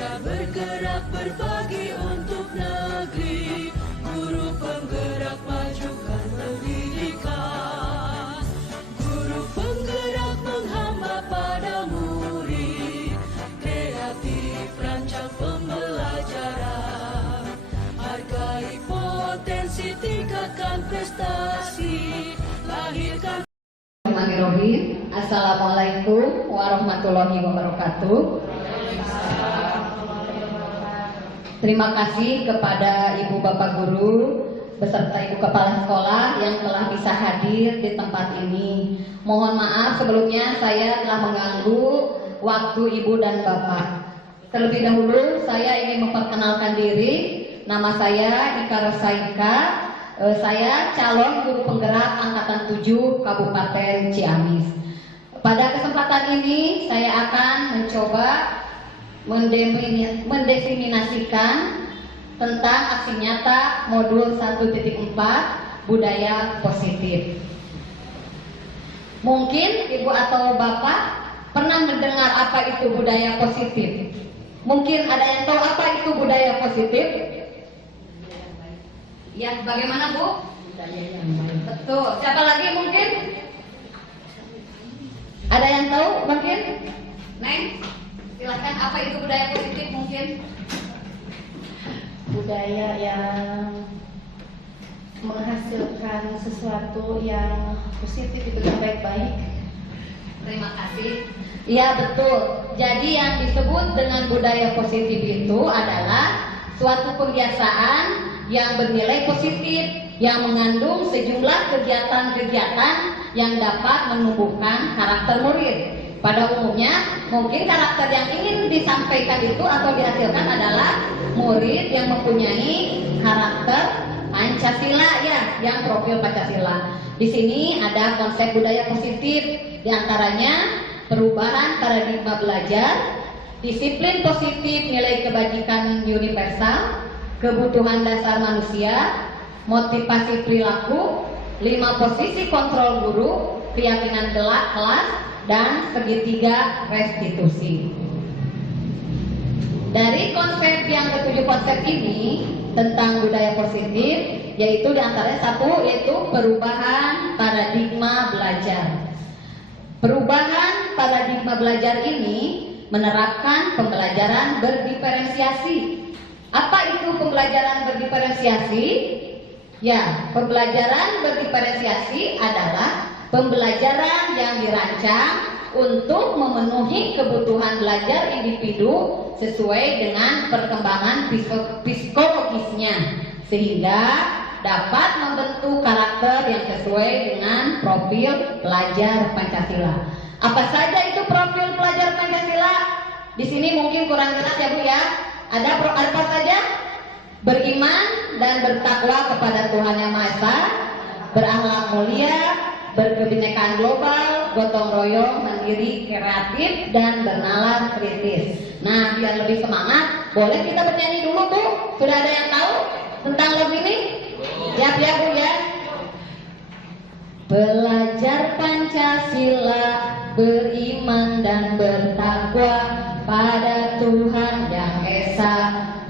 Belajar bergerak berbagi untuk negeri, guru penggerak majukan pendidikan, guru penggerak menghamba pada murid, kreatif rancang pembelajaran, hargai potensi, tingkatkan prestasi, lahirkan. Bismillahirrahmanirrahim. Assalamualaikum warahmatullahi wabarakatuh. Terima kasih kepada Ibu Bapak Guru beserta Ibu Kepala Sekolah yang telah bisa hadir di tempat ini. Mohon maaf sebelumnya saya telah mengganggu waktu Ibu dan Bapak. Terlebih dahulu saya ingin memperkenalkan diri. Nama saya Ika Rosaika. Saya calon guru penggerak angkatan 7 Kabupaten Ciamis. Pada kesempatan ini saya akan mencoba mendefinisikan tentang aksi nyata modul 1.4 budaya positif. Mungkin Ibu atau Bapak pernah mendengar apa itu budaya positif? Mungkin ada yang tahu apa itu budaya positif? Ya, bagaimana Bu? Budaya yang baik. Betul. Siapa lagi mungkin? Ada yang tahu mungkin? Neng? Silakan, apa itu budaya positif mungkin? Budaya yang menghasilkan sesuatu yang positif, itu yang baik-baik. Terima kasih. Iya betul. Jadi yang disebut dengan budaya positif itu adalah suatu kebiasaan yang bernilai positif, yang mengandung sejumlah kegiatan-kegiatan yang dapat menumbuhkan karakter murid. Pada umumnya, mungkin karakter yang ingin disampaikan itu atau dihasilkan adalah murid yang mempunyai karakter Pancasila, ya, yang profil Pancasila. Di sini ada konsep budaya positif, diantaranya perubahan paradigma belajar, disiplin positif, nilai kebajikan universal, kebutuhan dasar manusia, motivasi perilaku, 5 posisi kontrol guru, keyakinan kelas, dan segitiga restitusi. Dari konsep yang ketujuh konsep ini tentang budaya positif, yaitu diantaranya satu, yaitu perubahan paradigma belajar. Perubahan paradigma belajar ini menerapkan pembelajaran berdiferensiasi. Apa itu pembelajaran berdiferensiasi? Ya, pembelajaran berdiferensiasi adalah pembelajaran yang dirancang untuk memenuhi kebutuhan belajar individu sesuai dengan perkembangan psikologisnya, sehingga dapat membentuk karakter yang sesuai dengan profil pelajar Pancasila. Apa saja itu profil pelajar Pancasila? Di sini mungkin kurang jelas ya Bu ya. Ada apa saja? Beriman dan bertakwa kepada Tuhan Yang Maha Esa, berakhlak mulia, berkebinekaan global, gotong royong, mandiri, kreatif, dan bernalar kritis. Nah, biar lebih semangat, boleh kita bernyanyi dulu Bu? Sudah ada yang tahu tentang lagu ini? Siap ya Bu ya? Belajar Pancasila, beriman dan bertakwa pada Tuhan Yang Esa,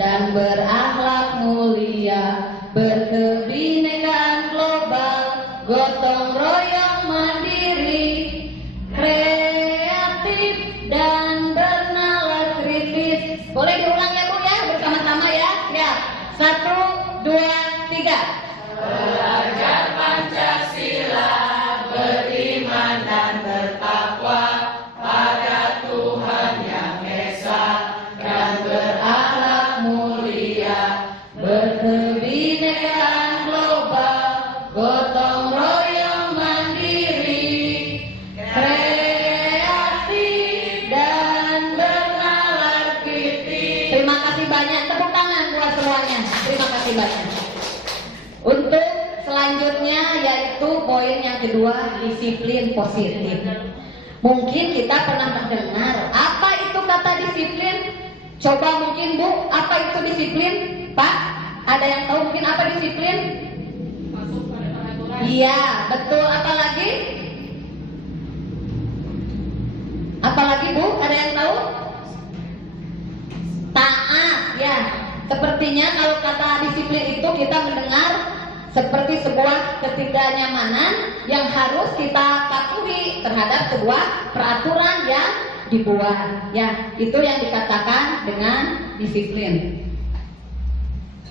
dan berakhlak mulia, berkebinekaan global, gotong royong, mandiri, kreatif, dan bernalar kritis. Boleh diulang ya Bu ya, bersama-sama ya. Ya, 1, 2, 3. Belajar Pancasila, beriman dan bertakwa pada Tuhan Yang Esa, dan berakhlak mulia, berkebinekaan global, gotong royong, mandiri, kreatif, dan bernalar kritis. Terima kasih banyak, tepuk tangan buat semuanya. Terima kasih banyak. Untuk selanjutnya yaitu poin yang kedua, disiplin positif. Mungkin kita pernah mendengar apa itu kata disiplin? Coba mungkin Bu, apa itu disiplin? Pak, ada yang tahu mungkin apa disiplin? Masuk pada peraturan. Iya, betul. Apalagi? Apalagi Bu, ada yang tahu? sepertinya kalau kata disiplin itu kita mendengar seperti sebuah ketidaknyamanan yang harus kita patuhi terhadap sebuah peraturan yang dibuat. Ya, itu yang dikatakan dengan disiplin.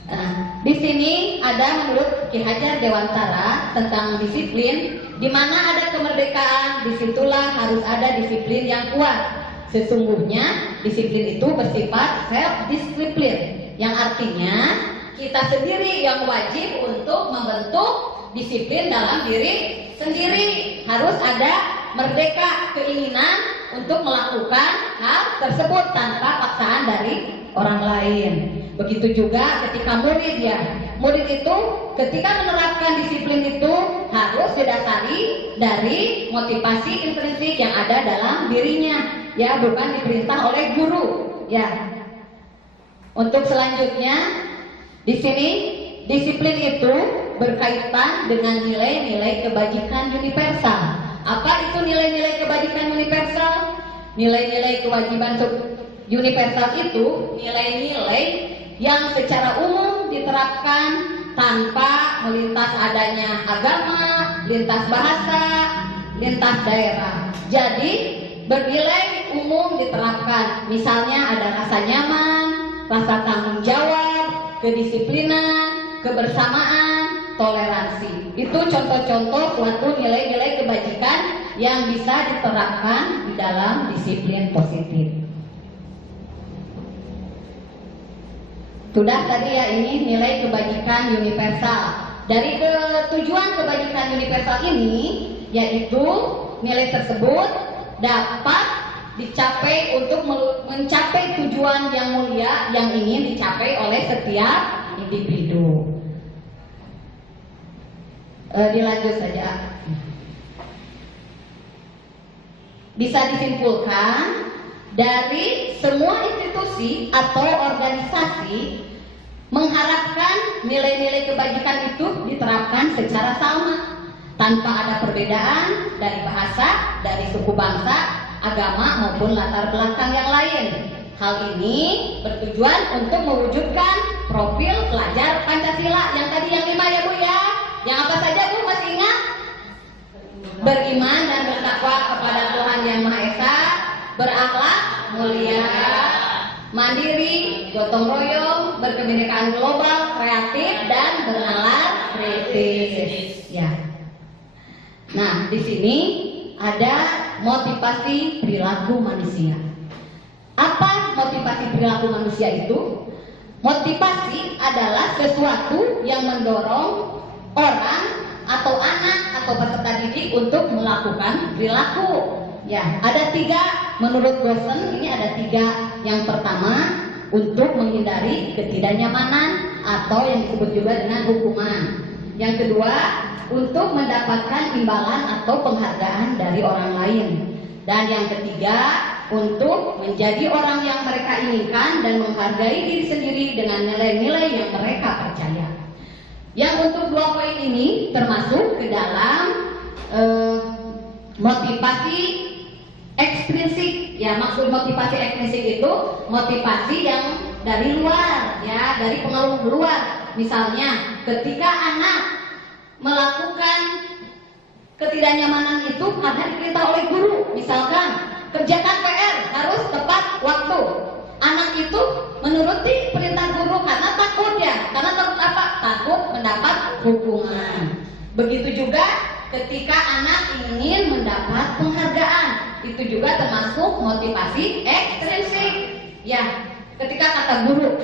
Nah, di sini ada menurut Ki Hajar Dewantara tentang disiplin, di mana ada kemerdekaan, disitulah harus ada disiplin yang kuat. Sesungguhnya disiplin itu bersifat self-disiplin, yang artinya kita sendiri yang wajib untuk membentuk disiplin dalam diri sendiri. Harus ada merdeka keinginan untuk melakukan hal tersebut tanpa paksaan dari orang lain. Begitu juga ketika murid ya. Murid itu ketika menerapkan disiplin itu harus didasari dari motivasi intrinsik yang ada dalam dirinya. Ya, bukan diperintah oleh guru. Ya. Untuk selanjutnya di sini disiplin itu berkaitan dengan nilai-nilai kebajikan universal. Apa itu nilai-nilai kebajikan universal? Nilai-nilai kewajiban universal itu nilai-nilai yang secara umum diterapkan tanpa melintas adanya agama, lintas bahasa, lintas daerah. Jadi bernilai umum diterapkan. Misalnya ada rasa nyaman, rasa tanggung jawab, kedisiplinan, kebersamaan, toleransi. Itu contoh-contoh suatu nilai-nilai kebajikan yang bisa diterapkan di dalam disiplin positif. Sudah tadi ya, ini nilai kebajikan universal. Dari tujuan kebajikan universal ini, yaitu nilai tersebut dapat dicapai untuk mencapai tujuan yang mulia yang ingin dicapai oleh setiap individu. Dilanjut saja. Bisa disimpulkan dari semua institusi atau organisasi mengharapkan nilai-nilai kebajikan itu diterapkan secara sama tanpa ada perbedaan dari bahasa, dari suku bangsa, agama maupun latar belakang yang lain. Hal ini bertujuan untuk mewujudkan profil pelajar Pancasila yang tadi yang 5 ya Bu ya. Yang apa saja Bu masih ingat? Beriman dan bertakwa kepada Tuhan Yang Maha Esa, berakhlak mulia, mandiri, gotong royong, berkebinekaan global, kreatif dan bernalar kritis. Ya. Nah, di sini ada motivasi perilaku manusia. Apa motivasi perilaku manusia itu? Motivasi adalah sesuatu yang mendorong orang atau anak atau peserta didik untuk melakukan perilaku. Ya, ada 3 menurut Bosen, ini ada 3. Yang pertama, untuk menghindari ketidaknyamanan atau yang disebut juga dengan hukuman. Yang kedua, untuk mendapatkan imbalan atau penghargaan dari orang lain. Dan yang ketiga, untuk menjadi orang yang mereka inginkan dan menghargai diri sendiri dengan nilai-nilai yang mereka percaya. Yang untuk 2 poin ini termasuk ke dalam motivasi ekstrinsik. Ya, maksud motivasi ekstrinsik itu motivasi yang dari luar, ya, dari pengaruh luar. Misalnya, ketika anak melakukan ketidaknyamanan itu karena diperintah oleh guru, misalkan kerjakan PR harus tepat waktu. Anak itu menuruti perintah guru karena takut ya. Karena takut apa? Takut mendapat hukuman. Begitu juga ketika anak ingin mendapat penghargaan, itu juga termasuk motivasi ekstrinsik. Ya, ketika kata guru,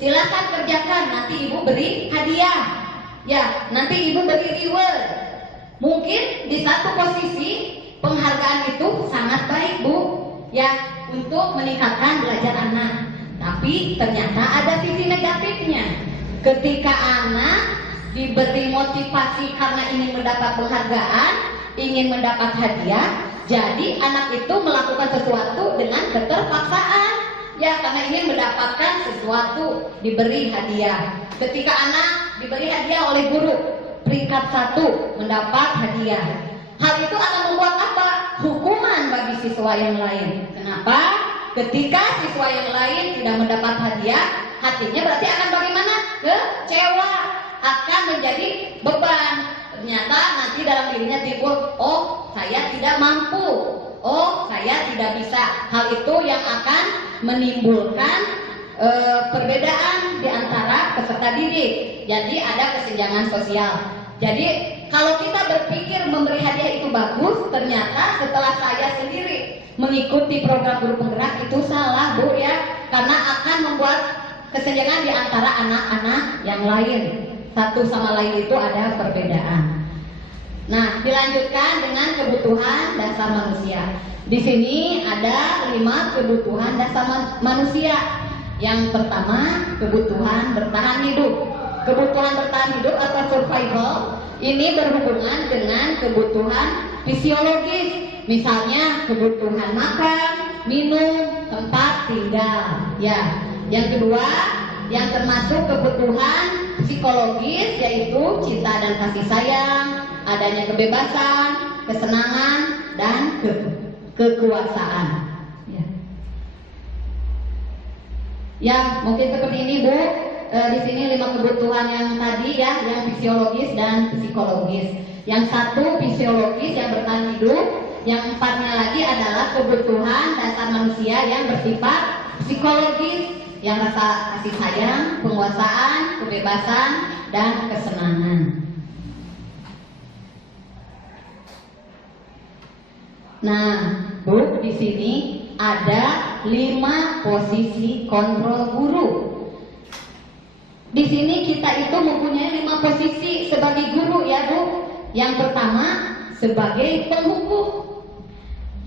silakan kerjakan, nanti ibu beri hadiah. Ya, nanti ibu beri reward. Mungkin di satu posisi penghargaan itu sangat baik Bu, ya, untuk meningkatkan belajar anak. Tapi ternyata ada sisi negatifnya. Ketika anak diberi motivasi karena ingin mendapat penghargaan, ingin mendapat hadiah, jadi anak itu melakukan sesuatu dengan keterpaksaan. Ya, karena ingin mendapatkan sesuatu, diberi hadiah. Ketika anak diberi hadiah oleh guru, peringkat 1 mendapat hadiah. Hal itu akan membuat apa? Hukuman bagi siswa yang lain. Kenapa? Ketika siswa yang lain tidak mendapat hadiah, hatinya berarti akan bagaimana? Kecewa, akan menjadi beban. Ternyata nanti dalam dirinya timbul, oh saya tidak mampu, oh saya tidak bisa. Hal itu yang akan menimbulkan perbedaan di antara peserta didik. Jadi ada kesenjangan sosial. Jadi kalau kita berpikir memberi hadiah itu bagus, ternyata setelah saya sendiri mengikuti program guru penggerak itu salah, Bu ya, karena akan membuat kesenjangan di antara anak-anak yang lain. Satu sama lain itu ada perbedaan. Nah, dilanjutkan dengan kebutuhan dasar manusia. Di sini ada 5 kebutuhan dasar manusia. Yang pertama, kebutuhan bertahan hidup. Kebutuhan bertahan hidup atau survival ini berhubungan dengan kebutuhan fisiologis. Misalnya kebutuhan makan, minum, tempat tinggal. Ya. Yang kedua, yang termasuk kebutuhan psikologis yaitu cinta dan kasih sayang, adanya kebebasan, kesenangan, dan kekuasaan. Ya, mungkin seperti ini, Bu. Di sini 5 kebutuhan yang tadi ya, yang fisiologis dan psikologis. Yang satu fisiologis yang bertahan hidup, yang 4-nya lagi adalah kebutuhan dasar manusia yang bersifat psikologis, yang rasa kasih sayang, penguasaan, kebebasan, dan kesenangan. Nah, Bu, di sini ada 5 posisi kontrol guru. Di sini kita itu mempunyai 5 posisi sebagai guru ya, Bu. Yang pertama sebagai penghukum,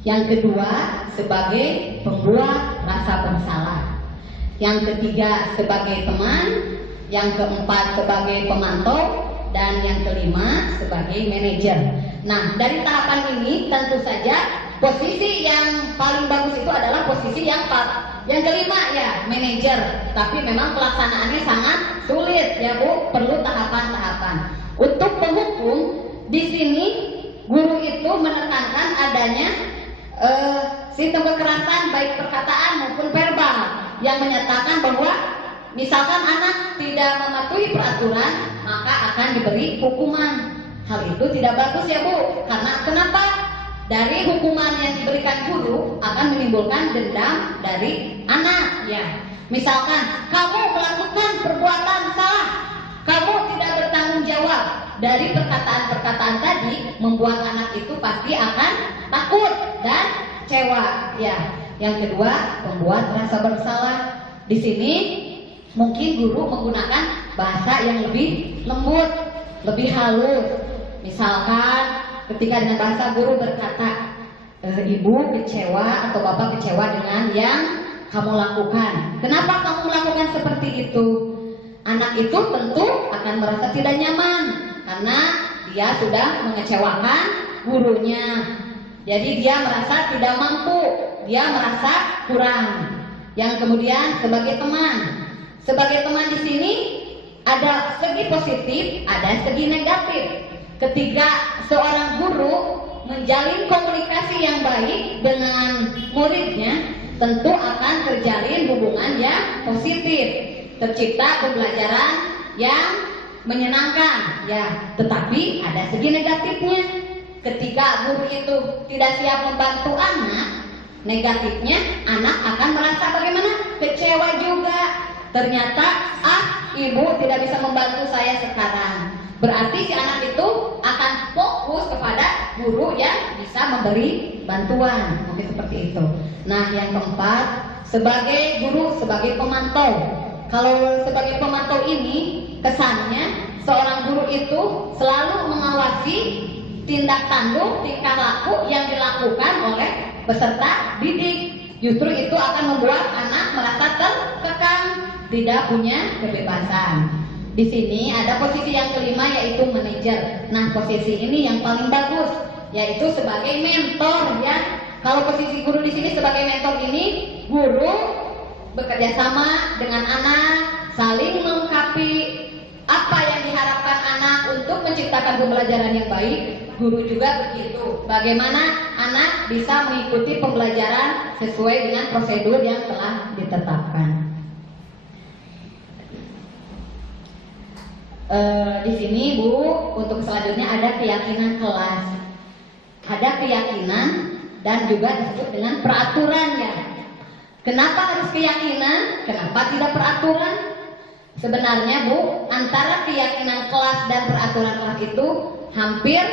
yang kedua sebagai pembuat rasa bersalah, yang ketiga sebagai teman, yang keempat sebagai pemantau, dan yang kelima sebagai manajer. Nah, dari tahapan ini tentu saja posisi yang paling bagus itu adalah posisi yang kelima ya, manajer. Tapi memang pelaksanaannya sangat sulit ya, Bu, perlu tahapan-tahapan. Untuk penghukum, di sini guru itu menekankan adanya sistem kekerasan baik perkataan maupun verbal yang menyatakan bahwa misalkan anak tidak mematuhi peraturan, maka akan diberi hukuman. Hal itu tidak bagus ya, Bu. Karena kenapa? Dari hukuman yang diberikan guru akan menimbulkan dendam dari anak ya. Misalkan kamu melakukan perbuatan salah, kamu tidak bertanggung jawab. Dari perkataan-perkataan tadi membuat anak itu pasti akan takut dan kecewa ya. Yang kedua, membuat rasa bersalah. Di sini mungkin guru menggunakan bahasa yang lebih lembut, lebih halus. Misalkan ketika dengan bahasa guru berkata, ibu kecewa atau bapak kecewa dengan yang kamu lakukan. Kenapa kamu melakukan seperti itu? Anak itu tentu akan merasa tidak nyaman karena dia sudah mengecewakan gurunya. Jadi dia merasa tidak mampu, dia merasa kurang. Yang kemudian sebagai teman. Sebagai teman di sini ada segi positif, ada segi negatif. Ketika seorang guru menjalin komunikasi yang baik dengan muridnya, tentu akan terjalin hubungan yang positif, tercipta pembelajaran yang menyenangkan ya. Tetapi ada segi negatifnya. Ketika guru itu tidak siap membantu anak, negatifnya anak akan merasa bagaimana? Kecewa juga. Ternyata ibu tidak bisa membantu saya sekarang. Berarti si anak itu akan fokus kepada guru yang bisa memberi bantuan. Mungkin seperti itu. Nah, yang keempat, sebagai guru, sebagai pemantau. Kalau sebagai pemantau ini, kesannya seorang guru itu selalu mengawasi tindak tanduk, tingkah laku yang dilakukan oleh peserta didik. Justru itu akan membuat anak merasa terkekang, tidak punya kebebasan. Di sini ada posisi yang kelima yaitu manajer. Nah, posisi ini yang paling bagus yaitu sebagai mentor ya. Kalau posisi guru di sini sebagai mentor ini, guru bekerja sama dengan anak, saling melengkapi apa yang diharapkan anak untuk menciptakan pembelajaran yang baik. Guru juga begitu. Bagaimana anak bisa mengikuti pembelajaran sesuai dengan prosedur yang telah ditetapkan. Di sini Bu, untuk selanjutnya ada keyakinan kelas. Ada keyakinan dan juga disebut dengan peraturan ya. Kenapa harus keyakinan? Kenapa tidak peraturan? Sebenarnya Bu, antara keyakinan kelas dan peraturan kelas itu hampir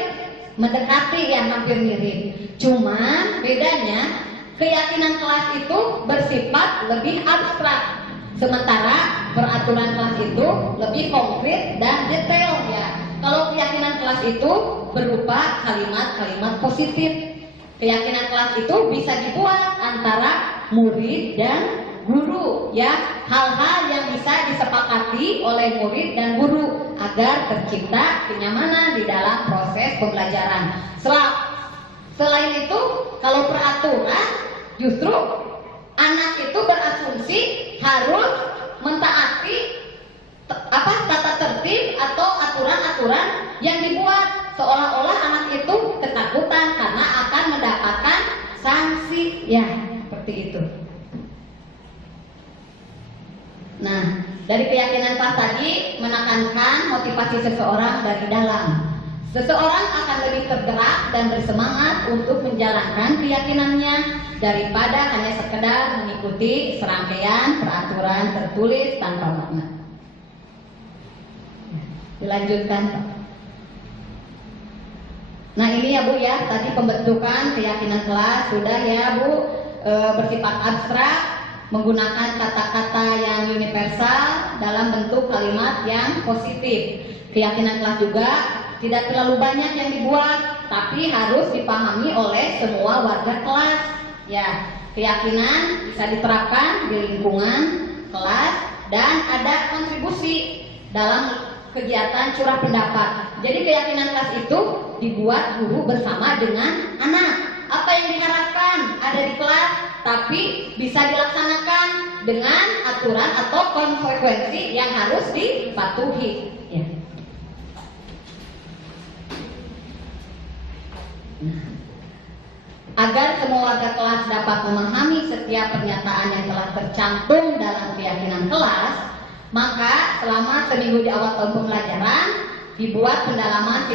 mendekati ya, hampir mirip. Cuma bedanya keyakinan kelas itu bersifat lebih abstrak. Sementara peraturan kelas itu lebih konkret dan detail ya. Kalau keyakinan kelas itu berupa kalimat-kalimat positif. Keyakinan kelas itu bisa dibuat antara murid dan guru ya. Hal-hal yang bisa disepakati oleh murid dan guru agar tercipta kenyamanan di dalam proses pembelajaran. Selain itu, kalau peraturan justru anak itu berasumsi harus mentaati tata tertib atau aturan-aturan yang dibuat, seolah-olah anak itu ketakutan karena akan mendapatkan sanksi ya, seperti itu. Nah, dari keyakinan kelas tadi menekankan motivasi seseorang dari dalam. Seseorang akan lebih tergerak dan bersemangat untuk menjalankan keyakinannya daripada hanya sekedar mengikuti serangkaian peraturan tertulis tanpa makna. Dilanjutkan Pak. Nah ini ya Bu ya, tadi pembentukan keyakinan kelas sudah ya Bu, bersifat abstrak, menggunakan kata-kata yang universal dalam bentuk kalimat yang positif. Keyakinan kelas juga tidak terlalu banyak yang dibuat, tapi harus dipahami oleh semua warga kelas. Ya, keyakinan bisa diterapkan di lingkungan kelas dan ada kontribusi dalam kegiatan curah pendapat. Jadi keyakinan kelas itu dibuat guru bersama dengan anak. Apa yang diharapkan ada di kelas, tapi bisa dilaksanakan dengan aturan atau konsekuensi yang harus dipatuhi. Ya. Agar semua warga kelas dapat memahami setiap pernyataan yang telah tercantum dalam keyakinan kelas, maka selama seminggu di awal tahun pembelajaran dibuat pendalaman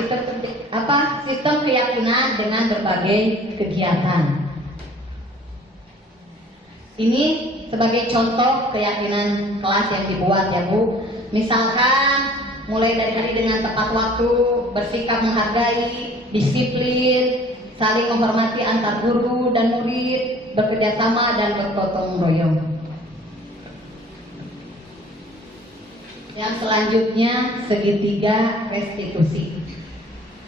sistem keyakinan dengan berbagai kegiatan. Ini sebagai contoh keyakinan kelas yang dibuat ya Bu. Misalkan mulai dari dengan tepat waktu, bersikap menghargai, disiplin, saling menghormati antar guru dan murid, bekerja sama dan bergotong royong. Yang selanjutnya segitiga restitusi.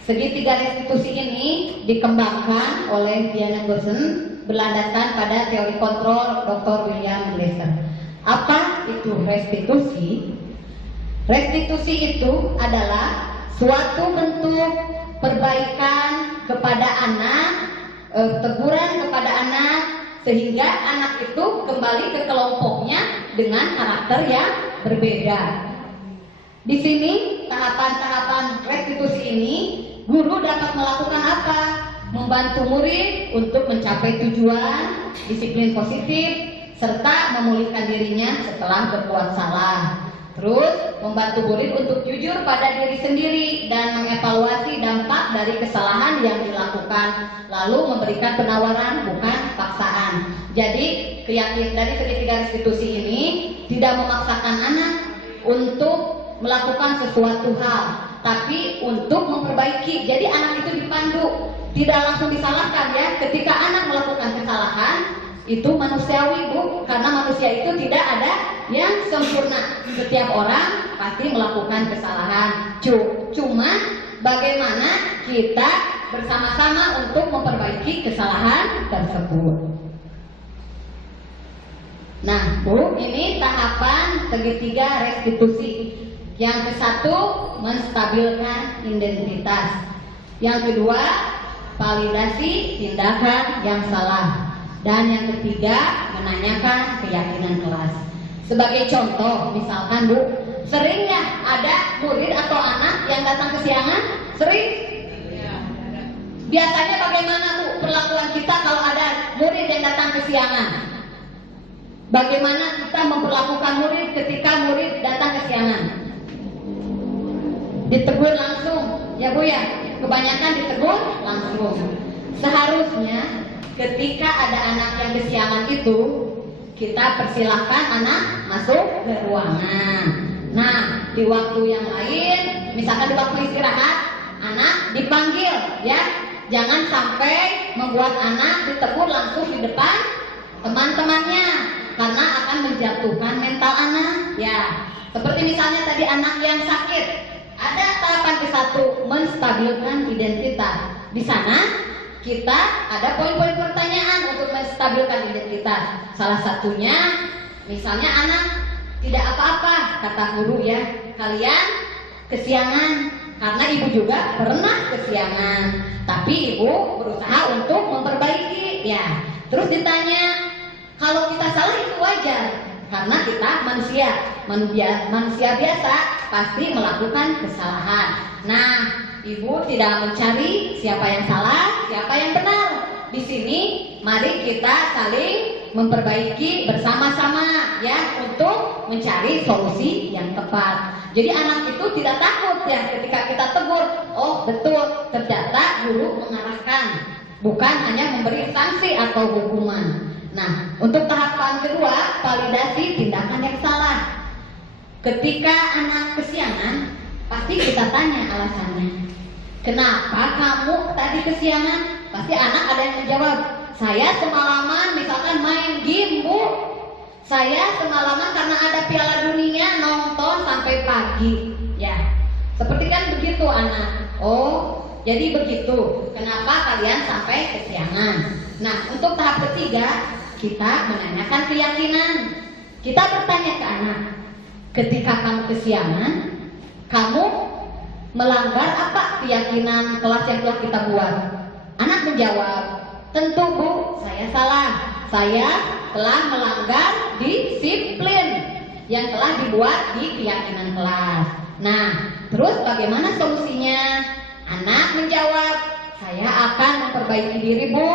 Segitiga restitusi ini dikembangkan oleh Diana Goosen berlandaskan pada teori kontrol Dr. William Glasser. Apa itu restitusi? Restitusi itu adalah suatu bentuk perbaikan kepada anak, teguran kepada anak, sehingga anak itu kembali ke kelompoknya dengan karakter yang berbeda. Di sini tahapan-tahapan restitusi ini, guru dapat melakukan apa? Membantu murid untuk mencapai tujuan, disiplin positif, serta memulihkan dirinya setelah berbuat salah. Terus membantu murid untuk jujur pada diri sendiri dan mengevaluasi dampak dari kesalahan yang dilakukan, lalu memberikan penawaran bukan paksaan. Jadi keyakinan dari segitiga restitusi ini tidak memaksakan anak untuk melakukan sesuatu hal, tapi untuk memperbaiki. Jadi anak itu dipandu, tidak langsung disalahkan ya. Ketika anak melakukan kesalahan, itu manusiawi Bu, karena manusia itu tidak ada yang sempurna. Setiap orang pasti melakukan kesalahan. Cuma bagaimana kita bersama-sama untuk memperbaiki kesalahan tersebut. Nah Bu, ini tahapan segitiga restitusi. Yang ke-1 menstabilkan identitas. Yang kedua validasi tindakan yang salah. Dan yang ketiga menanyakan keyakinan kelas. Sebagai contoh, misalkan Bu, sering ya ada murid atau anak yang datang kesiangan? Sering? Biasanya bagaimana Bu perlakuan kita kalau ada murid yang datang kesiangan? Bagaimana kita memperlakukan murid ketika murid datang kesiangan? ditegur langsung, ya Bu ya. Kebanyakan ditegur langsung. Seharusnya ketika ada anak yang kesiangan itu, kita persilahkan anak masuk ke ruangan. Nah, di waktu yang lain, misalkan di waktu istirahat, anak dipanggil, ya. Jangan sampai membuat anak ditegur langsung di depan teman-temannya, karena akan menjatuhkan mental anak, ya. Seperti misalnya tadi anak yang sakit, ada tahapan ke-1, menstabilkan identitas. Di sana kita ada poin-poin pertanyaan untuk menstabilkan identitas. Salah satunya, misalnya anak tidak apa-apa, kata guru ya, kalian kesiangan, karena ibu juga pernah kesiangan, tapi ibu berusaha untuk memperbaiki, ya. Terus ditanya, kalau kita salah itu wajar, karena kita manusia biasa pasti melakukan kesalahan. Nah, ibu tidak mencari siapa yang salah, siapa yang benar. Di sini mari kita saling memperbaiki bersama-sama, ya, untuk mencari solusi yang tepat. Jadi anak itu tidak takut ya ketika kita tegur. Oh betul, ternyata guru mengarahkan, bukan hanya memberi sanksi atau hukuman. Nah, untuk tahapan kedua, validasi tindakan yang salah. Ketika anak kesiangan, pasti kita tanya alasannya. Kenapa kamu tadi kesiangan? Pasti anak ada yang menjawab, saya semalaman misalkan main game, Bu. Saya semalaman karena ada Piala Dunia nonton sampai pagi. Ya, seperti kan begitu anak. Oh, jadi begitu. Kenapa kalian sampai kesiangan? Nah, untuk tahap ketiga, kita menanyakan keyakinan. Kita bertanya ke anak, ketika kamu kesiangan, kamu melanggar apa keyakinan kelas yang telah kita buat? Anak menjawab, tentu Bu, saya salah. Saya telah melanggar disiplin yang telah dibuat di keyakinan kelas. Nah, terus bagaimana solusinya? Anak menjawab, saya akan memperbaiki diri Bu.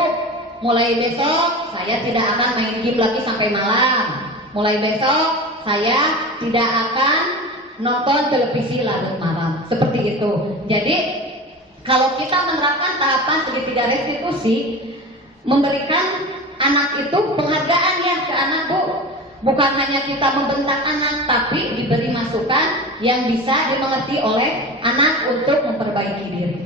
Mulai besok saya tidak akan main game lagi sampai malam. Mulai besok saya tidak akan nonton televisi larut malam. Seperti itu. Jadi kalau kita menerapkan tahapan segitiga restitusi, memberikan anak itu penghargaan ya ke anak, Bu. Bukan hanya kita membentak anak, tapi diberi masukan yang bisa dimengerti oleh anak untuk memperbaiki diri.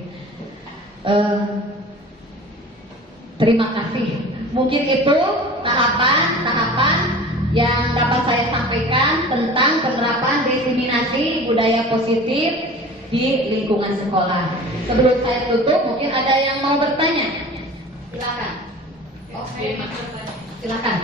Terima kasih. Mungkin itu tahapan-tahapan yang dapat saya sampaikan tentang penerapan diseminasi budaya positif di lingkungan sekolah. Sebelum saya tutup, mungkin ada yang mau bertanya? Silakan. Oke, silakan.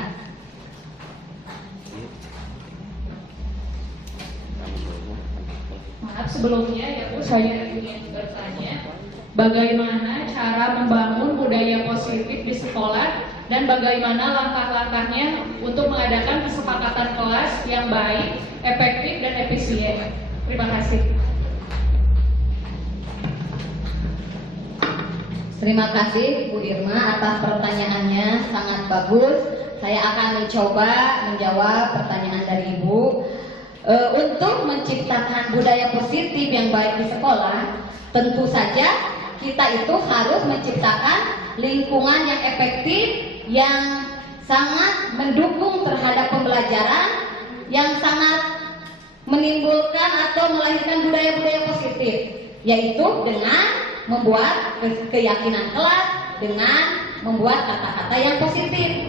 Maaf sebelumnya ya Bu, saya ingin bertanya, bagaimana cara membangun budaya positif di sekolah dan bagaimana langkah-langkahnya untuk mengadakan kesepakatan kelas yang baik, efektif dan efisien. Terima kasih. Terima kasih Bu Irma atas pertanyaannya, sangat bagus. Saya akan mencoba menjawab pertanyaan dari Ibu. Untuk menciptakan budaya positif yang baik di sekolah, tentu saja kita itu harus menciptakan lingkungan yang efektif, yang sangat mendukung terhadap pembelajaran, yang sangat menimbulkan atau melahirkan budaya-budaya positif, yaitu dengan membuat keyakinan kelas, dengan membuat kata-kata yang positif.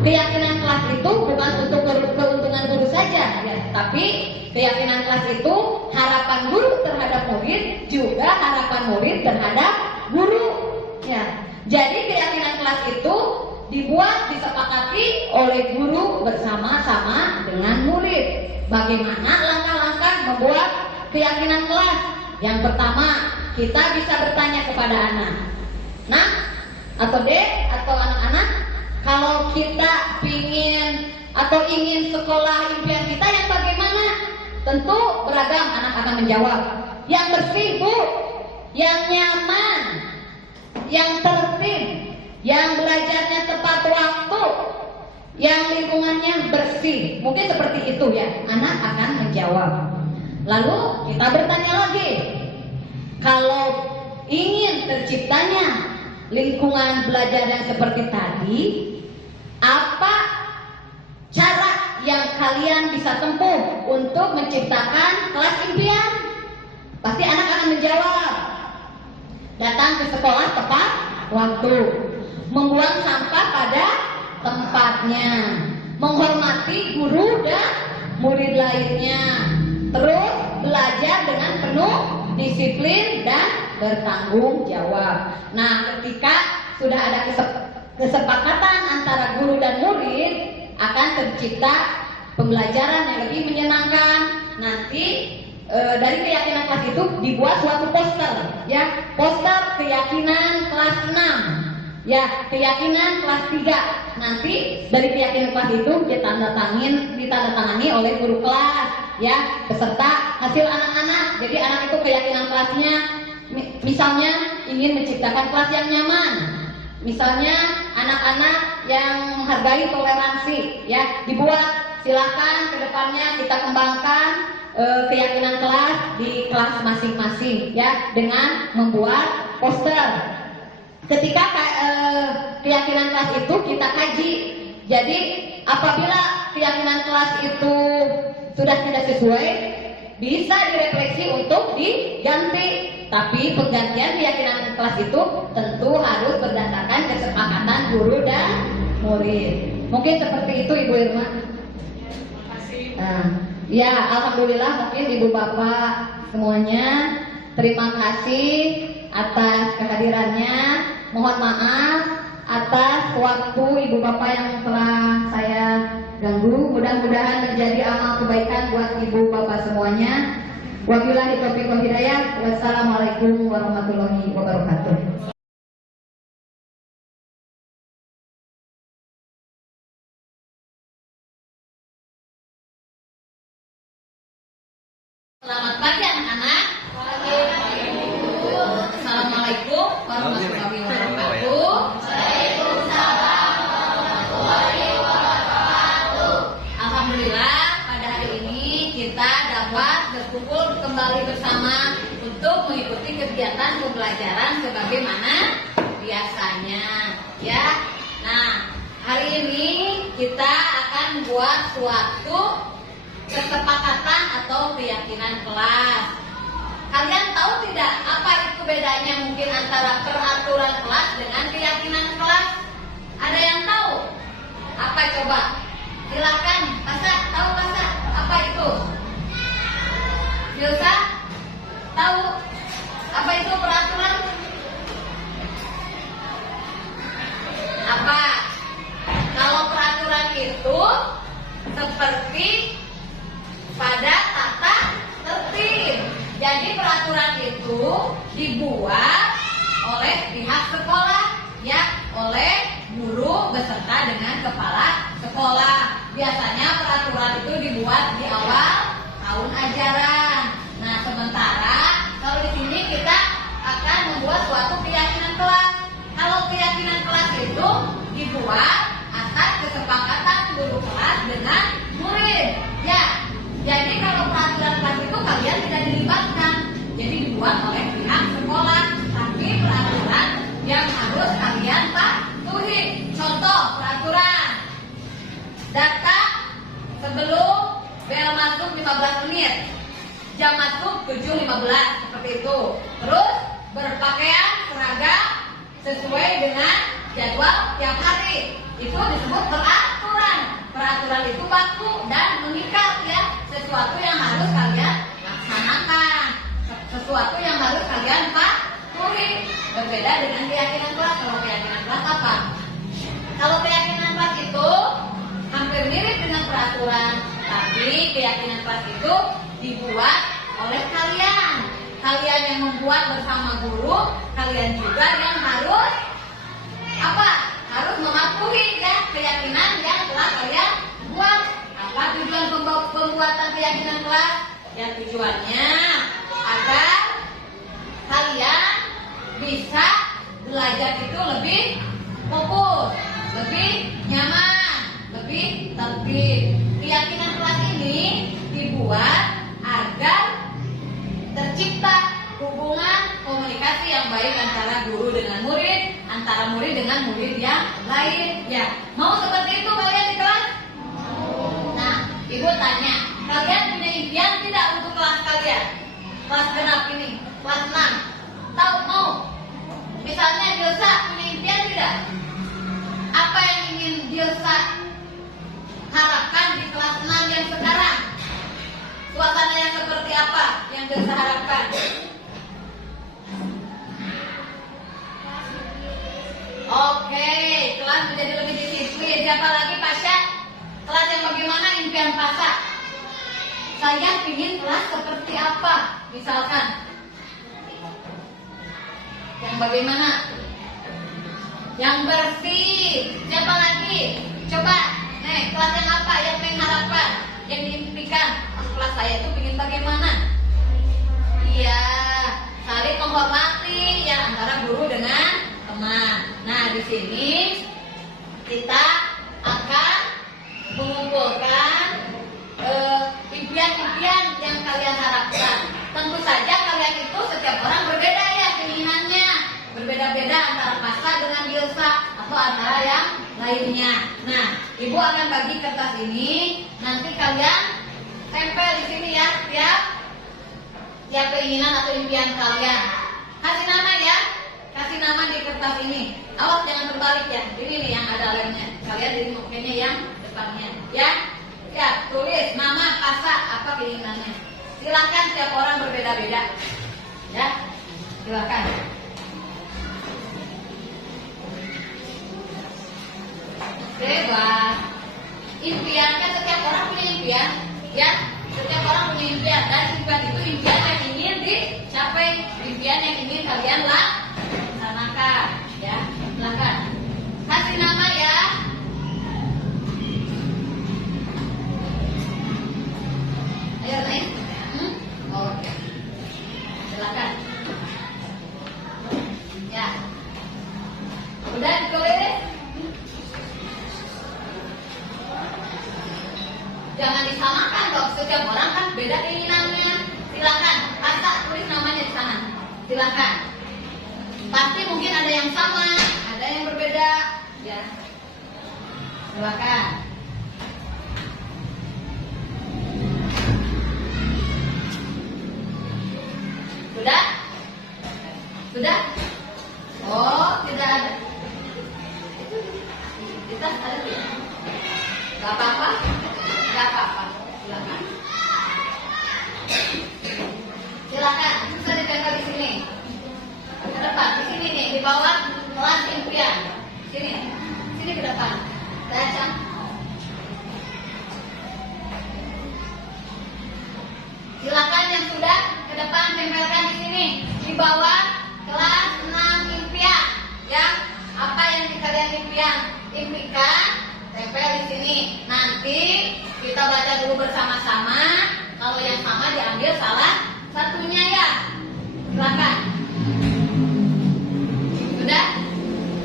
Keyakinan kelas itu bukan untuk keuntungan guru saja, ya, tapi keyakinan kelas itu harapan guru terhadap murid, juga harapan murid terhadap guru. Ya, jadi keyakinan kelas itu dibuat, disepakati oleh guru bersama-sama dengan murid. Bagaimana langkah-langkah membuat keyakinan kelas? Yang pertama, kita bisa bertanya kepada anak, Nak atau Dek atau anak-anak, kalau kita ingin sekolah impian kita yang bagaimana? Tentu beragam, anak akan menjawab. Yang bersih, Bu, yang nyaman, yang tertib, yang belajarnya tepat waktu, yang lingkungannya bersih. Mungkin seperti itu ya, anak akan menjawab. Lalu kita bertanya lagi, kalau ingin terciptanya lingkungan belajar yang seperti tadi, apa cara yang kalian bisa tempuh untuk menciptakan kelas impian? Pasti anak akan menjawab, datang ke sekolah tepat waktu, membuang sampah pada tempatnya, menghormati guru dan murid lainnya, terus belajar dengan penuh disiplin dan bertanggung jawab. Nah, ketika sudah ada kesepakatan antara guru dan murid, akan tercipta pembelajaran yang lebih menyenangkan. Nanti dari keyakinan kelas itu dibuat suatu poster, ya, poster keyakinan kelas 6, ya, keyakinan kelas 3. Nanti dari keyakinan kelas itu ditandatangani oleh guru kelas, ya, beserta hasil anak-anak. Jadi anak itu keyakinan kelasnya, misalnya ingin menciptakan kelas yang nyaman, misalnya anak-anak yang menghargai toleransi, ya, dibuat. Silakan ke depannya kita kembangkan keyakinan kelas di kelas masing-masing, ya, dengan membuat poster. Ketika keyakinan kelas itu kita kaji, jadi apabila keyakinan kelas itu sudah tidak sesuai, bisa direfleksi untuk diganti. Tapi penggantian keyakinan kelas itu tentu harus berdasarkan kesepakatan guru dan murid. Mungkin seperti itu, Ibu Irma. Nah, ya, alhamdulillah, mungkin Ibu Bapak semuanya terima kasih atas kehadirannya. Mohon maaf atas waktu Ibu Bapak yang telah saya ganggu. Mudah-mudahan menjadi amal kebaikan buat Ibu Bapak semuanya. Wabillahi taufiq wal hidayah. Wassalamualaikum warahmatullahi wabarakatuh. Selamat pagi anak-anak. Assalamualaikum warahmatullahi wabarakatuh. Alhamdulillah, pada hari ini kita dapat berkumpul kembali bersama untuk mengikuti kegiatan pembelajaran sebagaimana biasanya, ya. Nah, hari ini kita akan membuat suatu kesepakatan atau keyakinan kelas. Kalian tahu tidak apa itu bedanya mungkin antara peraturan kelas dengan keyakinan kelas? Ada yang tahu? Apa coba? Silakan, Kasa, tahu Kasa? Apa itu? Bilsa? Tahu? Apa itu peraturan? Apa? Kalau peraturan itu seperti pada tata tertib. Jadi peraturan itu dibuat oleh pihak sekolah, ya, oleh guru beserta dengan kepala sekolah. Biasanya peraturan itu dibuat di awal tahun ajaran. Nah, sementara kalau di sini kita akan membuat suatu keyakinan kelas. Kalau keyakinan kelas itu dibuat atas kesepakatan guru kelas dengan murid, ya. Jadi kalau peraturan kelas itu kalian tidak dilibatkan, jadi dibuat oleh pihak sekolah, tapi peraturan yang harus kalian patuhi. Contoh peraturan, data sebelum bel masuk 15 menit, jam masuk 7.15, seperti itu. Terus berpakaian seragam sesuai dengan jadwal tiap hari, itu disebut peraturan. Peraturan itu baku dan mengikat, ya, sesuatu yang harus kalian laksanakan, sesuatu yang harus kalian patuhi. Berbeda dengan keyakinan kelas. Kalau keyakinan kelas apa? Kalau keyakinan kelas itu hampir mirip dengan peraturan, tapi keyakinan kelas itu dibuat oleh kalian. Kalian yang membuat bersama guru, kalian juga yang harus apa? Harus mematuhi, ya, keyakinan yang telah kalian buat. Apa tujuan pembuatan keyakinan kelas? Ya, tujuannya agar kalian bisa belajar itu lebih fokus, lebih nyaman, lebih tertib. Keyakinan kelas ini dibuat agar baik antara guru dengan murid, antara murid dengan murid yang lain. Ya, mau seperti itu kalian di kelas? Nah, ibu tanya, kalian punya impian tidak untuk kelas kalian? Kelas genap ini, kelas 6. Tahu mau? Misalnya Dilsa punya impian tidak? Apa yang ingin Dilsa harapkan di kelas 6 yang sekarang? Suasana yang seperti apa yang Dilsa harapkan? Oke, kelas menjadi lebih disiplin. Siapa lagi Pasha? Kelas yang bagaimana impian Pasha? Saya ingin kelas seperti apa? Misalkan yang bagaimana? Yang bersih. Siapa lagi? Coba, nih kelas yang apa yang mengharapkan, yang diimpikan? Kelas saya itu ingin bagaimana? Iya, saling menghormati ya antara guru dengan teman. Nah, di sini kita akan mengumpulkan impian-impian yang kalian harapkan. Tentu saja kalian itu setiap orang berbeda ya keinginannya, berbeda-beda antara Pasha dengan Dilsa atau antara yang lainnya. Nah, ibu akan bagi kertas ini, nanti kalian tempel di sini ya, tiap keinginan atau impian kalian. Kasih nama ya, kasih nama di kertas ini. Awas jangan terbalik ya. Ini nih yang ada lemnya. Kalian jadi makanya yang depannya, ya. Ya, tulis nama Pasha apa keinginannya. Silakan, tiap orang berbeda-beda. Ya, silakan. Bebas. Impian kan setiap orang punya impian, ya. Setiap orang punya impian dan impian itu impian yang ingin dicapai, impian yang ingin kalian laksanakan, ya. Silakan. Kasih nama ya. Ayo naik. Oke. Silakan. Ya. Udah ditulis? Jangan disamakan dong, setiap orang kan beda keinginannya. Silakan, Pasha tulis namanya di sana. Silakan. Pasti mungkin ada yang sama, ada yang berbeda. Ya. Silakan. Sudah? Sudah? Oh, tidak ada. Kita ada tidak? Gak apa-apa? Gak apa-apa. Silakan. Silakan. Bisa ditempel di sini. Ke depan. Di sini nih. Di bawah kelas impian. Sini. Sini ke depan. Baca. Silakan yang sudah ke depan tempelkan di sini. Di bawah kelas 6 impian. Ya. Apa yang kalian impikan? Tempel di sini. Nanti kita baca dulu bersama-sama. Kalau yang sama diambil salah satunya ya. Silakan. Sudah?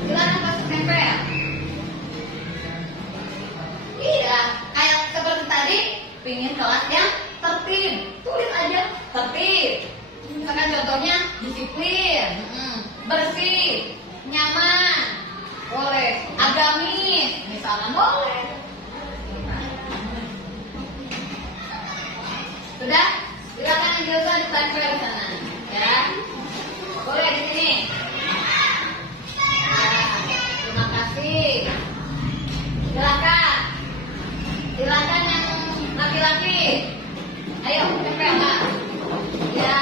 Silakan masuk tempel. Iya, kayak seperti tadi, pingin kelas yang tertib. Tulis aja tertib. Misalkan contohnya disiplin, bersih, nyaman, boleh, agamis, misalnya boleh. Sudah? Silakan yang Dilsa ditempel di sana, ya. Boleh di sini. Ya, terima kasih. Silakan. Silakan yang laki-laki. Ayo, tempel lah. Ya.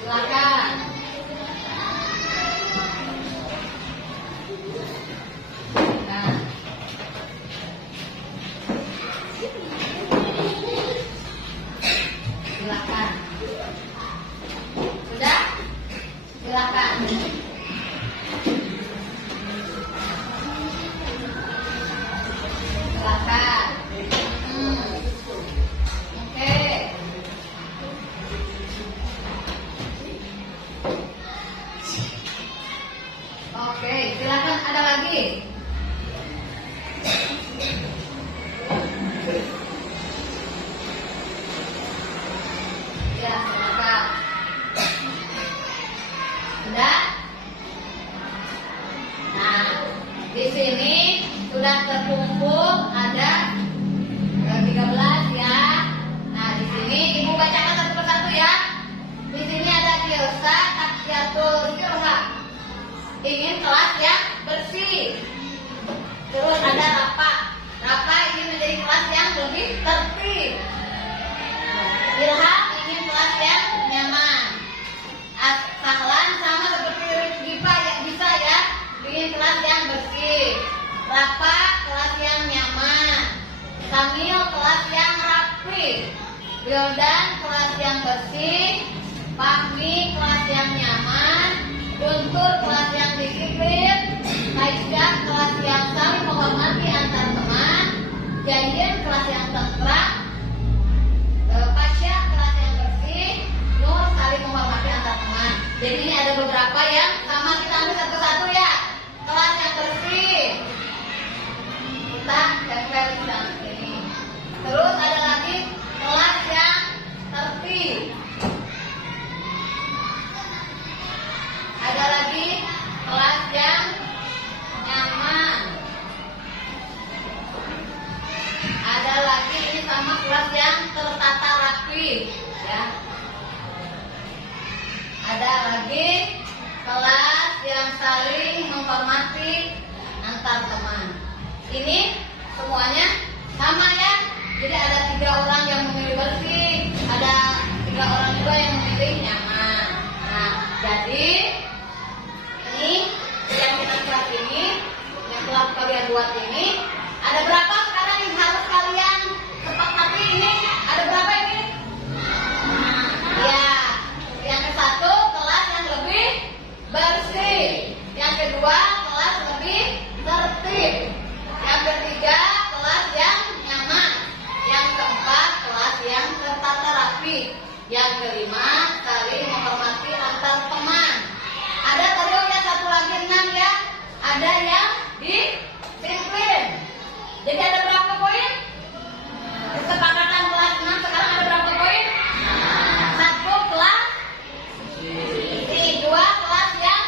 Silakan. Nah. Silakan. Sudah? Silakan. Silakan. Terus ada Rapa. Rapa ingin menjadi kelas yang lebih tertib. Ilham ingin kelas yang nyaman. Sahlan sama seperti Giva yang bisa ya, ingin kelas yang bersih. Rapa kelas yang nyaman. Samil kelas yang rapi. Wildan kelas yang bersih. Fahmi kelas yang nyaman. Guntur kelas yang disiplin. Aisyah kelas yang saling menghormati antar teman. Jayen kelas yang tentram. Pasya kelas yang bersih. Nur saling menghormati antar teman. Jadi ini ada beberapa yang sama, kita ambil satu-satu ya. Kelas yang bersih kita tempel di sana sini. Terus ada lagi kelas yang tertib. Ada lagi kelas yang nyaman. Ada lagi ini sama kelas yang tertata rapi, ya. Ada lagi kelas yang saling menghormati antar teman. Ini semuanya sama ya. Jadi ada 3 orang yang memilih bersih, ada 3 orang juga yang memilih nyaman. Nah, jadi ini yang kita buat ini, yang telah kalian buat ini, ada berapa sekarang yang harus kalian sepakati ini? Ada berapa ini? Ya, yang ke-1 kelas yang lebih bersih, yang kedua kelas lebih tertib, yang ketiga kelas yang nyaman, yang keempat kelas yang tertata rapi, yang kelima saling menghormati antar teman. Ada tadi yang satu lagi 6 ya. Ada yang disiplin. Jadi ada berapa poin? Kesepakatan kelas 6 sekarang ada berapa poin? 1 kelas disiplin, 2 kelas yang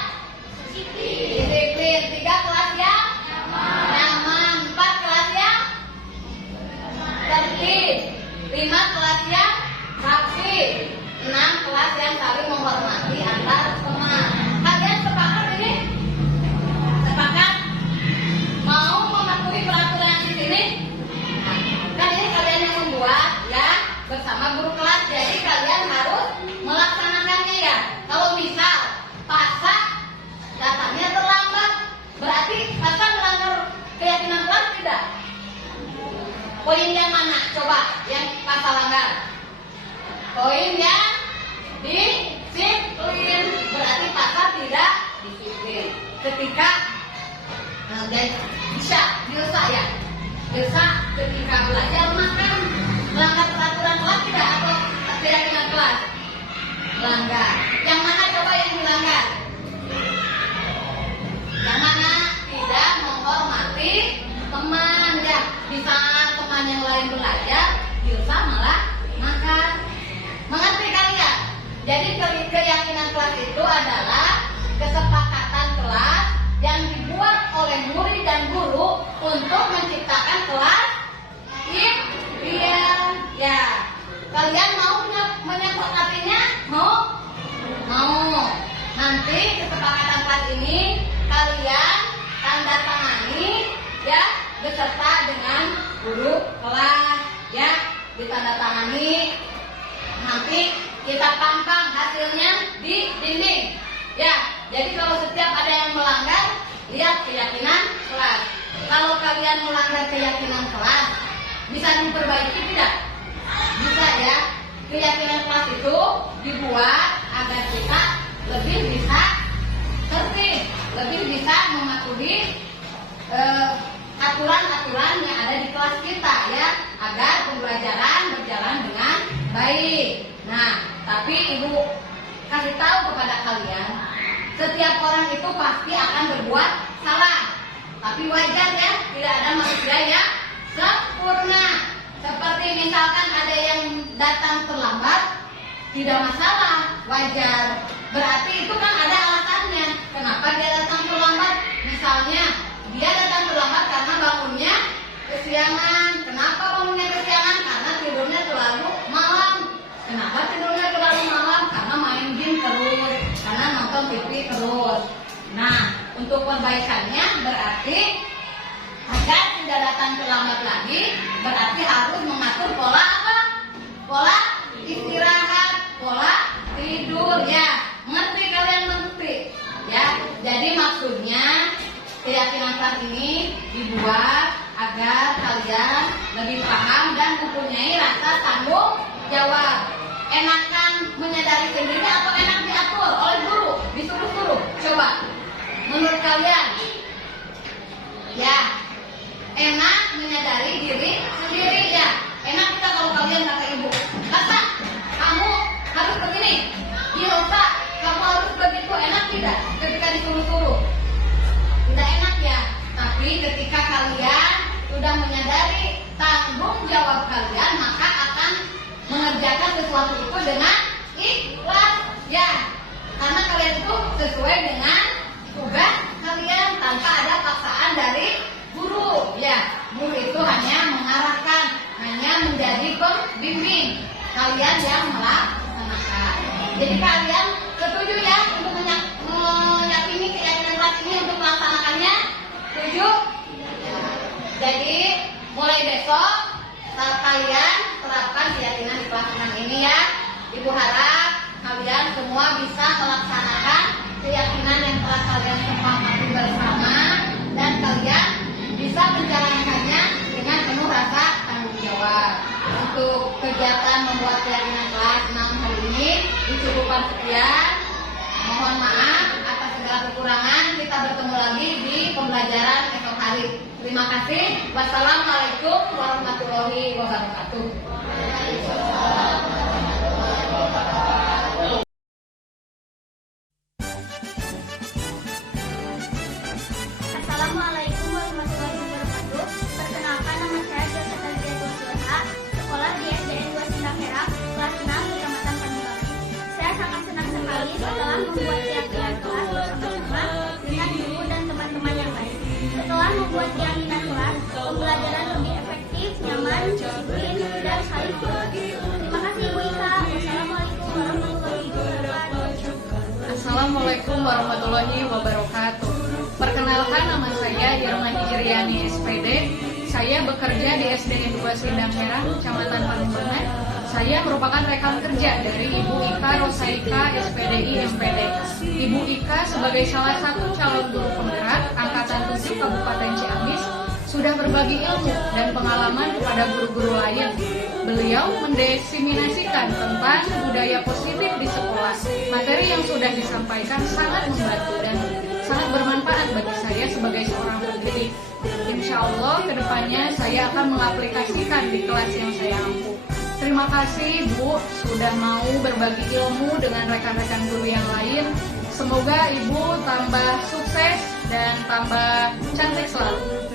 disiplin, 3 kelas yang nyaman, 4 kelas yang tertib, 5 kelas yang rapi, 6 kelas yang saling menghormati antar teman. Kalian sepakat ini? Sepakat? Mau mematuhi peraturan di sini? Nah, kan ini kalian yang membuat ya bersama guru kelas. Jadi kalian harus melaksanakannya ya. Kalau misal pasak datangnya terlambat, berarti pasak melanggar keyakinan kelas tidak? Poin yang mana? Coba yang pasal langgar. Poin yang disiplin, berarti pasal tidak disiplin. Ketika guys, bisa dosa ya, dosa ketika belajar makan melanggar peraturan kelas tidak atau keyakinan kelas? Melanggar. Yang mana coba yang dilanggar? Yang mana? Tidak menghormati teman ya. Di saat teman yang lain belajar, dosa malah makan. Mengerti kalian? Jadi keyakinan kelas itu adalah kesepakatan kelas yang dibuat oleh murid dan guru untuk menciptakan kelas ideal. Ya, kalian mau menyepakatinya? Mau. Nanti kesepakatan kelas ini kalian tanda tangani ya beserta dengan guru kelas ya, ditandatangani. Nanti kita pampang hasilnya di dinding ya. Jadi kalau setiap ada yang melanggar, lihat keyakinan kelas. Kalau kalian melanggar keyakinan kelas, bisa diperbaiki tidak? Bisa ya. Keyakinan kelas itu dibuat agar kita lebih bisa tertib, lebih bisa mematuhi aturan-aturan yang ada di kelas kita ya, agar pembelajaran berjalan dengan baik. Nah, tapi ibu kasih tahu kepada kalian, setiap orang itu pasti akan berbuat salah. Tapi wajar ya, tidak ada manusia yang sempurna. Seperti misalkan ada yang datang terlambat, tidak masalah, wajar. Berarti itu kan ada alasannya. Kenapa dia datang terlambat? Misalnya dia datang terlambat karena bangunnya kesiangan. Kenapa bangunnya kesiangan? Karena tidurnya terlalu malam. Kenapa tidurnya terlalu malam? Karena main game terus, karena nonton TV terus. Nah, untuk perbaikannya berarti Agar tidak datang terlambat lagi, berarti harus mengatur pola apa? Pola istirahat, pola tidur ya. Mengerti kalian mengerti? Ya. Jadi maksudnya keyakinan kelas ini dibuat agar kalian lebih paham dan mempunyai rasa tanggung jawab. Enakan menyadari sendiri atau enak diatur oleh guru, disuruh-suruh? Coba, menurut kalian? Ya, enak menyadari diri sendiri ya. Enak kita kalau kalian kata ibu, kata kamu harus begini, Rosa kamu harus begitu, enak tidak? Ketika disuruh-suruh, tidak enak ya. Tapi ketika kalian sudah menyadari tanggung jawab kalian, maka akan mengerjakan sesuatu itu dengan ikhlas ya. Karena kalian itu sesuai dengan tugas kalian tanpa ada paksaan dari guru ya. Guru itu hanya mengarahkan, hanya menjadi pembimbing, kalian yang melaksanakan. Jadi kalian setuju ya untuk meyakini keyakinan kelas ini untuk melaksanakannya? Setuju? Jadi mulai besok kalian terapkan keyakinan di kelas 6 ini ya. Ibu harap kalian semua bisa melaksanakan keyakinan yang telah kalian sepakati bersama, dan kalian bisa menjalankannya dengan penuh rasa tanggung jawab. Untuk kegiatan membuat keyakinan kelas 6 hari ini dicukupkan sekian. Mohon maaf atas segala kekurangan. Kita bertemu lagi di pembelajaran esok hari. Terima kasih. Wassalamualaikum warahmatullahi wabarakatuh. Assalamualaikum warahmatullahi wabarakatuh. Perkenalkan, nama saya Joseph Alfiatul Sulha, sekolah di SDN 2 Sindang Herang, kelas 6 Kecamatan Panembahan. Saya sangat senang sekali setelah membuat keyakinan kelas bersama-sama dengan guru dan teman-teman yang lain. Setelah membuat keyakinan kelas, pembelajaran lebih efektif, nyaman, disiplin, dan saling berbagi. Terima kasih Bu Ika. Wassalamualaikum warahmatullahi wabarakatuh. Assalamualaikum warahmatullahi wabarakatuh. Perkenalkan, nama saya Irma Hijriani SPD. Saya bekerja di SDN 2 Sindang Herang, Kecamatan Panembahan. Saya merupakan rekan kerja dari Ibu Ika Rosaika SPDI MPD. Ibu Ika sebagai salah satu calon guru penggerak Angkatan 7 Kabupaten Ciamis sudah berbagi ilmu dan pengalaman kepada guru-guru lain. Beliau mendiseminasikan tentang budaya positif di sekolah. Materi yang sudah disampaikan sangat membantu dan sangat bermanfaat bagi saya sebagai seorang pendidik. Insya Allah kedepannya saya akan mengaplikasikan di kelas yang saya ampu. Terima kasih Bu sudah mau berbagi ilmu dengan rekan-rekan guru yang lain. Semoga Ibu tambah sukses dan tambah cantik selalu.